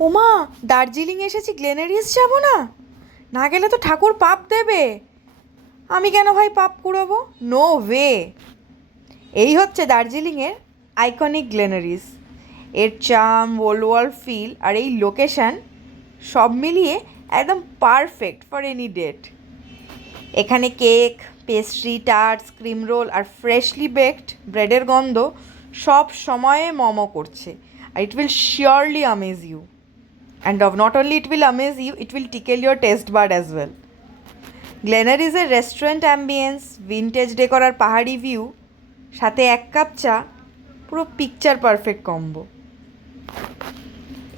ওমা দার্জিলিং এসেছি গ্লেনারিস যাব না? না গেলে তো ঠাকুর পাপ দেবে। আমি কেন ভাই পাপ কুড়োবো? নো ওয়ে এই হচ্ছে দার্জিলিংয়ের আইকনিক গ্লেনারিস এর চাম ওল্ড ওয়ার্ল্ড ফিল আর এই লোকেশান সব মিলিয়ে একদম পারফেক্ট ফর এনি ডেট এখানে cake pastry tarts cream roll আর ফ্রেশলি বেকড ব্রেডের গন্ধ সব সময়ে মমো করছে। আর it will surely amaze you and of not only it will amaze you it will tickle your taste bud as well গ্লেনারিজের restaurant ambience vintage decor আর পাহাড়ি view সাথে এক কাপ চা, পুরো পিকচার পারফেক্ট কম্বো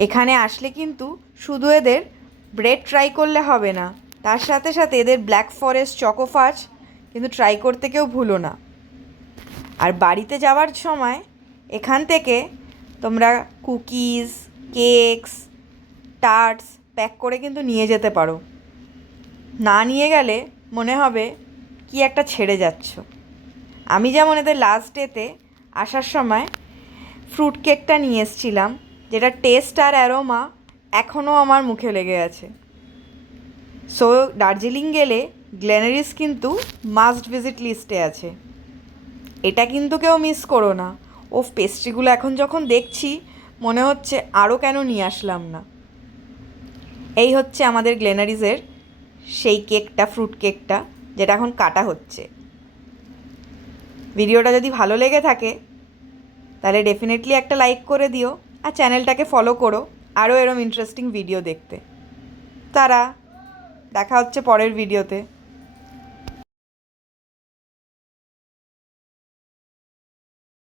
এখানে আসলে কিন্তু শুধু এদের ব্রেড ট্রাই করলে হবে না, তার সাথে সাথে এদের ব্ল্যাক ফরেস্ট চকোফাচ কিন্তু ট্রাই করতে কেউ ভুলো না। আর বাড়িতে যাওয়ার সময় এখান থেকে তোমরা কুকিজ কেকস টার্টস প্যাক করে কিন্তু নিয়ে যেতে পারো। না নিয়ে গেলে মনে হবে কি একটা ছেড়ে যাচ্ছ। আমি যেমন এদের লাস্ট ডেতে আসার সময় ফ্রুট কেকটা নিয়ে এসেছিলাম, যেটা টেস্ট আর অ্যারোমা এখনও আমার মুখে লেগে আছে। সো দার্জিলিং গেলে গ্লেনারিস কিন্তু মাস্ট ভিজিট লিস্টে আছে। এটা কিন্তু কেউ মিস করো না। ও পেস্ট্রিগুলো এখন যখন দেখছি, মনে হচ্ছে আরও কেন নিয়ে আসলাম না। এই হচ্ছে আমাদের গ্লেনারিজের সেই কেকটা ফ্রুট কেকটা, যেটা এখন কাটা হচ্ছে। ভিডিওটা যদি ভালো লেগে থাকে, তাহলে ডেফিনেটলি একটা লাইক করে দিও আর চ্যানেলটাকে ফলো করো। আরও এরম ইন্টারেস্টিং ভিডিও দেখতে। তারা, দেখা হচ্ছে পরের ভিডিওতে